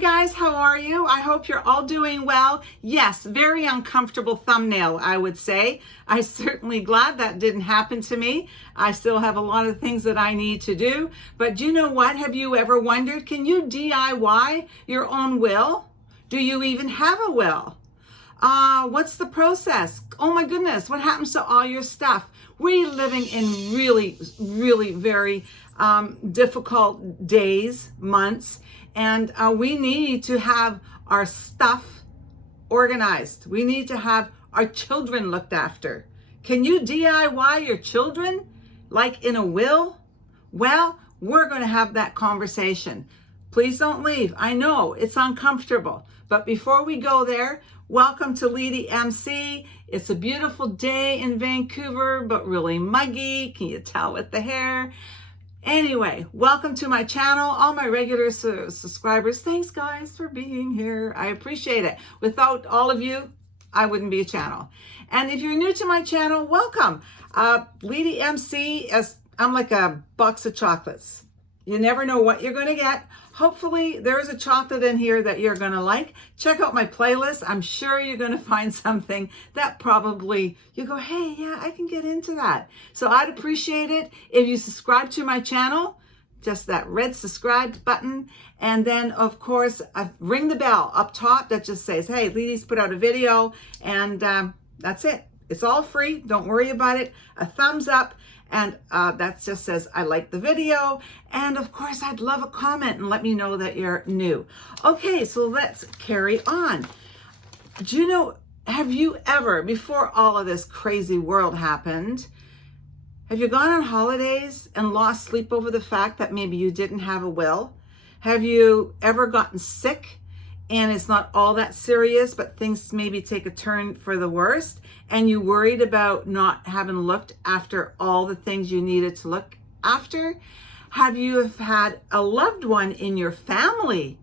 guys, how are you? I hope you're all doing well. Yes, very uncomfortable thumbnail, I would say. I'm certainly glad that didn't happen to me. I still have a lot of things that I need to do. But you know what? Have you ever wondered, can you DIY your own will? Do you even have a will? What's the process? Oh my goodness, what happens to all your stuff? We're living in really very difficult days, months, and we need to have our stuff organized. We need to have our children looked after. Can you DIY your children like in a will? Well, we're going to have that conversation. Please don't leave. I know it's uncomfortable, but before we go there, welcome to LiedyMc. It's a beautiful day in Vancouver, but really muggy. Can you tell with the hair? Anyway, welcome to my channel. All my regular subscribers, thanks guys for being here. I appreciate it. Without all of you, I wouldn't be a channel. And if you're new to my channel, welcome. LiedyMc, I'm like a box of chocolates. You never know what you're going to get. Hopefully there's a chocolate in here that you're going to like. Check out my playlist. I'm sure you're going to find something that probably you go, hey, yeah, I can get into that. So I'd appreciate it if you subscribe to my channel, just that red subscribe button. And then of course, ring the bell up top that just says, hey, Liedy's put out a video, and that's it. It's all free. Don't worry about it. A thumbs up. And that just says, I like the video. And of course, I'd love a comment and let me know that you're new. Okay, so let's carry on. Do you know, have you ever, before all of this crazy world happened, have you gone on holidays and lost sleep over the fact that maybe you didn't have a will? Have you ever gotten sick and it's not all that serious, but things maybe take a turn for the worst, and you worried about not having looked after all the things you needed to look after? Have you had a loved one in your family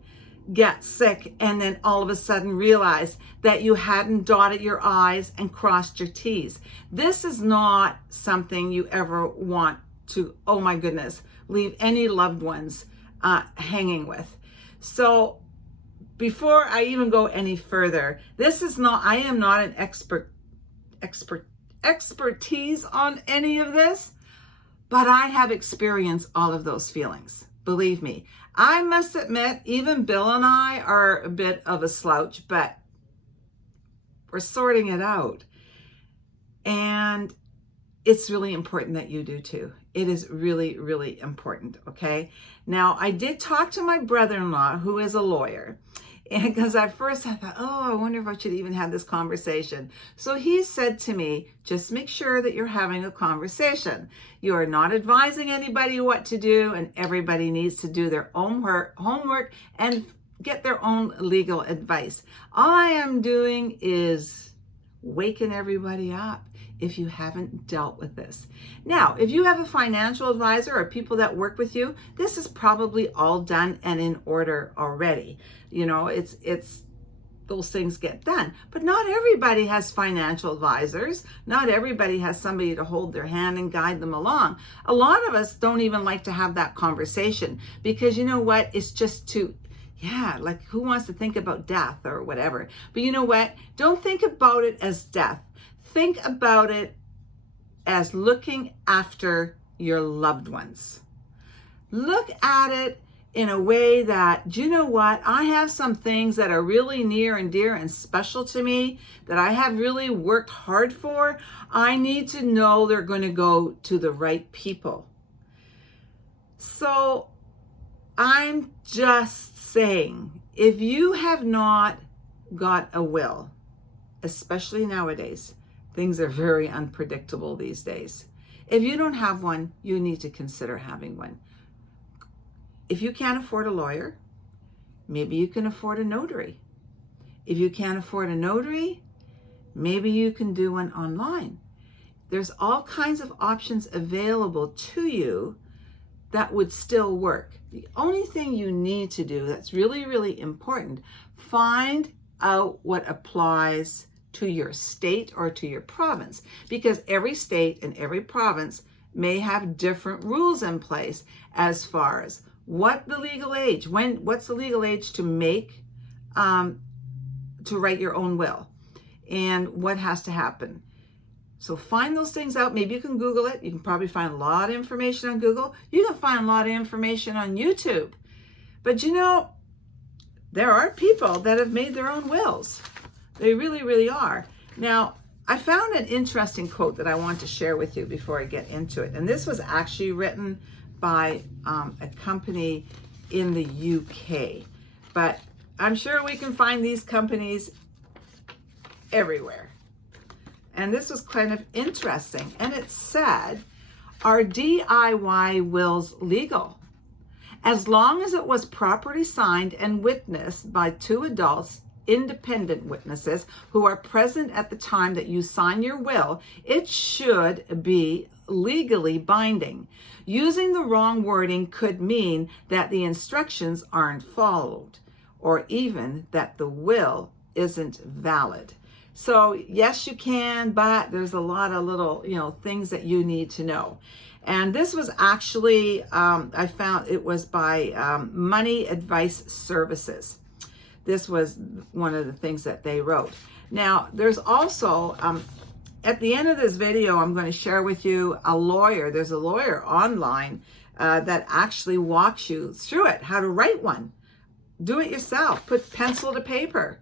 get sick and then all of a sudden realize that you hadn't dotted your I's and crossed your T's? This is not something you ever want to, oh my goodness, leave any loved ones hanging with. So before I even go any further, I am not an expertise on any of this, but I have experienced all of those feelings. Believe me, I must admit, even Bill and I are a bit of a slouch, but we're sorting it out. And it's really important that you do too. It is really, really important, okay? Now, I did talk to my brother-in-law, who is a lawyer, and because at first I thought, oh, I wonder if I should even have this conversation. So he said to me, just make sure that you're having a conversation. You are not advising anybody what to do, and everybody needs to do their own homework and get their own legal advice. All I am doing is waking everybody up if you haven't dealt with this. Now, if you have a financial advisor or people that work with you, this is probably all done and in order already. You know, it's those things get done. But not everybody has financial advisors. Not everybody has somebody to hold their hand and guide them along. A lot of us don't even like to have that conversation because you know what? It's just too, yeah, like who wants to think about death or whatever? But you know what? Don't think about it as death. Think about it as looking after your loved ones. Look at it in a way that, do you know what? I have some things that are really near and dear and special to me that I have really worked hard for. I need to know they're going to go to the right people. So I'm just saying, if you have not got a will, especially nowadays, things are very unpredictable these days. If you don't have one, you need to consider having one. If you can't afford a lawyer, maybe you can afford a notary. If you can't afford a notary, maybe you can do one online. There's all kinds of options available to you that would still work. The only thing you need to do that's really, really important, find out what applies to your state or to your province, because every state and every province may have different rules in place as far as what's the legal age to make, to write your own will, and what has to happen. So find those things out. Maybe you can Google it. You can probably find a lot of information on Google. You can find a lot of information on YouTube. But you know, there are people that have made their own wills. They really, really are. Now, I found an interesting quote that I want to share with you before I get into it. And this was actually written by a company in the UK. But I'm sure we can find these companies everywhere. And this was kind of interesting. And it said, are DIY wills legal? As long as it was properly signed and witnessed by two adults, independent witnesses, who are present at the time that you sign your will, it should be legally binding. Using the wrong wording could mean that the instructions aren't followed, or even that the will isn't valid. So yes, you can, but there's a lot of little, things that you need to know. And this was actually, I found it was by Money Advice Services. This was one of the things that they wrote. Now, there's also, at the end of this video, I'm going to share with you a lawyer. There's a lawyer online that actually walks you through it, how to write one. Do it yourself. Put pencil to paper.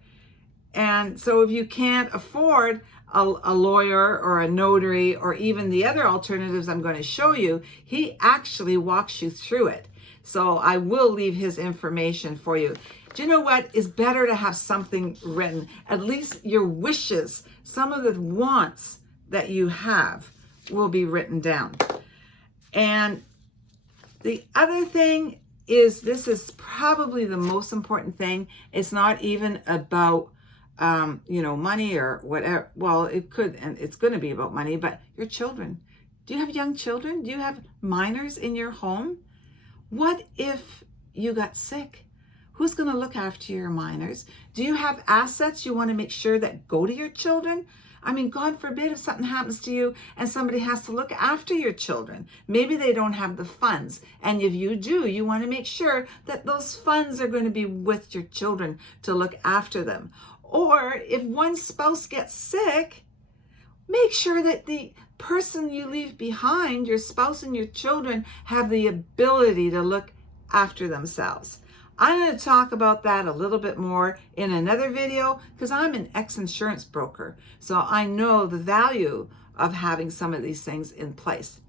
And so if you can't afford a lawyer or a notary or even the other alternatives I'm going to show you, he actually walks you through it. So I will leave his information for you. Do you know what? It's better to have something written. At least your wishes, some of the wants that you have will be written down. And the other thing is, this is probably the most important thing. It's not even about money or whatever. Well, it could, and it's going to be about money, but your children. Do you have young children? Do you have minors in your home? What if you got sick? Who's going to look after your minors? Do you have assets you want to make sure that go to your children? I mean, God forbid if something happens to you and somebody has to look after your children. Maybe they don't have the funds. And if you do, you want to make sure that those funds are going to be with your children to look after them. Or if one spouse gets sick, make sure that the person you leave behind, your spouse and your children, have the ability to look after themselves. I'm going to talk about that a little bit more in another video because I'm an ex-insurance broker. So I know the value of having some of these things in place.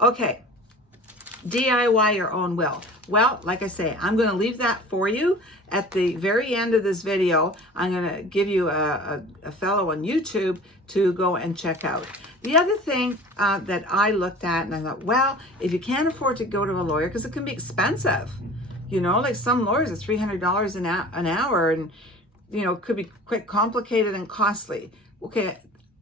Okay, DIY your own will. Well, like I say, I'm going to leave that for you. At the very end of this video, I'm going to give you a fellow on YouTube to go and check out. The other thing that I looked at, and I thought, well, if you can't afford to go to a lawyer, because it can be expensive, like some lawyers are $300 an hour, and it could be quite complicated and costly. Okay,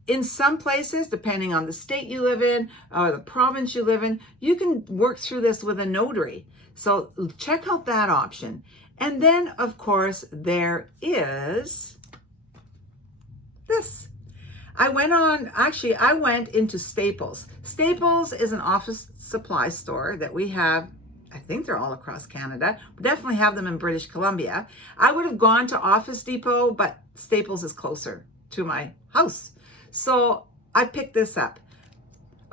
in some places, depending on the state you live in or the province you live in, you can work through this with a notary. So check out that option. And then, of course, there is this. I went into Staples. Staples is an office supply store that we have. I think they're all across Canada. We definitely have them in British Columbia. I would have gone to Office Depot, but Staples is closer to my house. So I picked this up.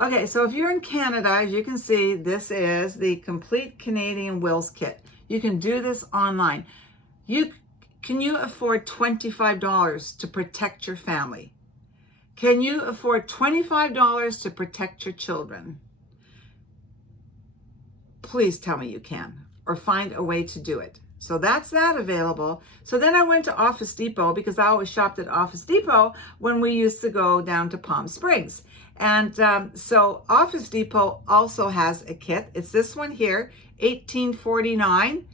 Okay, so if you're in Canada, as you can see, this is the Complete Canadian Wills Kit. You can do this online. Can you afford $25 to protect your family? Can you afford $25 to protect your children? Please tell me you can, or find a way to do it. So that's that available. So then I went to Office Depot because I always shopped at Office Depot when we used to go down to Palm Springs. And so Office Depot also has a kit. It's this one here, $18.49.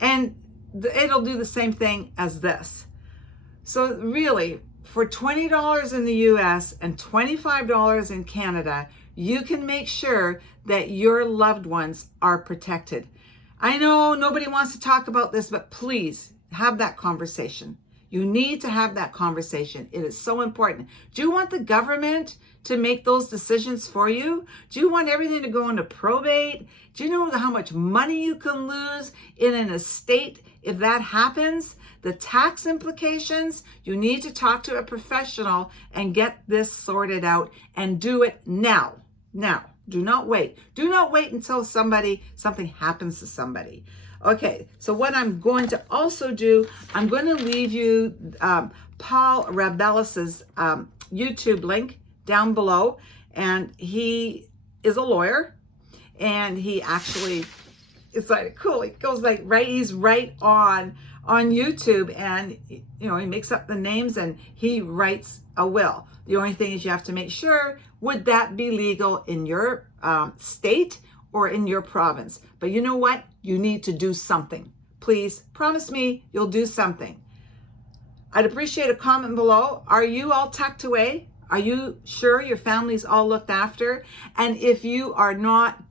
And it'll do the same thing as this. So really, for $20 in the US and $25 in Canada, you can make sure that your loved ones are protected. I know nobody wants to talk about this, but please have that conversation. You need to have that conversation. It is so important. Do you want the government to make those decisions for you? Do you want everything to go into probate? Do you know how much money you can lose in an estate if that happens? The tax implications, you need to talk to a professional and get this sorted out, and do it now. Now, do not wait. Do not wait until something happens to somebody. Okay, so what I'm going to also do, I'm going to leave you Paul Rabalais's YouTube link down below, and he is a lawyer, and he actually, it's like cool. It goes like he's right on YouTube, and he makes up the names and he writes a will. The only thing is you have to make sure, would that be legal in your state or in your province? But you know what? You need to do something. Please promise me you'll do something. I'd appreciate a comment below. Are you all tucked away? Are you sure your family's all looked after? And if you are not,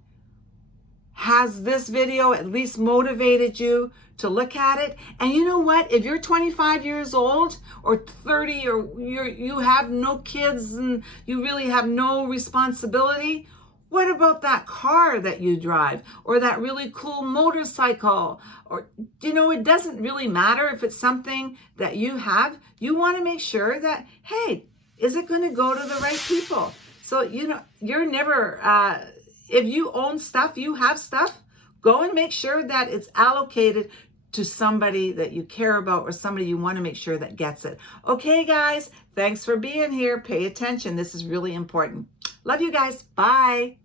has this video at least motivated you to look at it? And you know what? If you're 25 years old or 30, or you have no kids and you really have no responsibility, what about that car that you drive, or that really cool motorcycle? Or, it doesn't really matter if it's something that you have. You want to make sure that, hey, is it going to go to the right people? So, you're never, if you own stuff, you have stuff, go and make sure that it's allocated to somebody that you care about, or somebody you want to make sure that gets it. Okay, guys, thanks for being here. Pay attention. This is really important. Love you guys. Bye.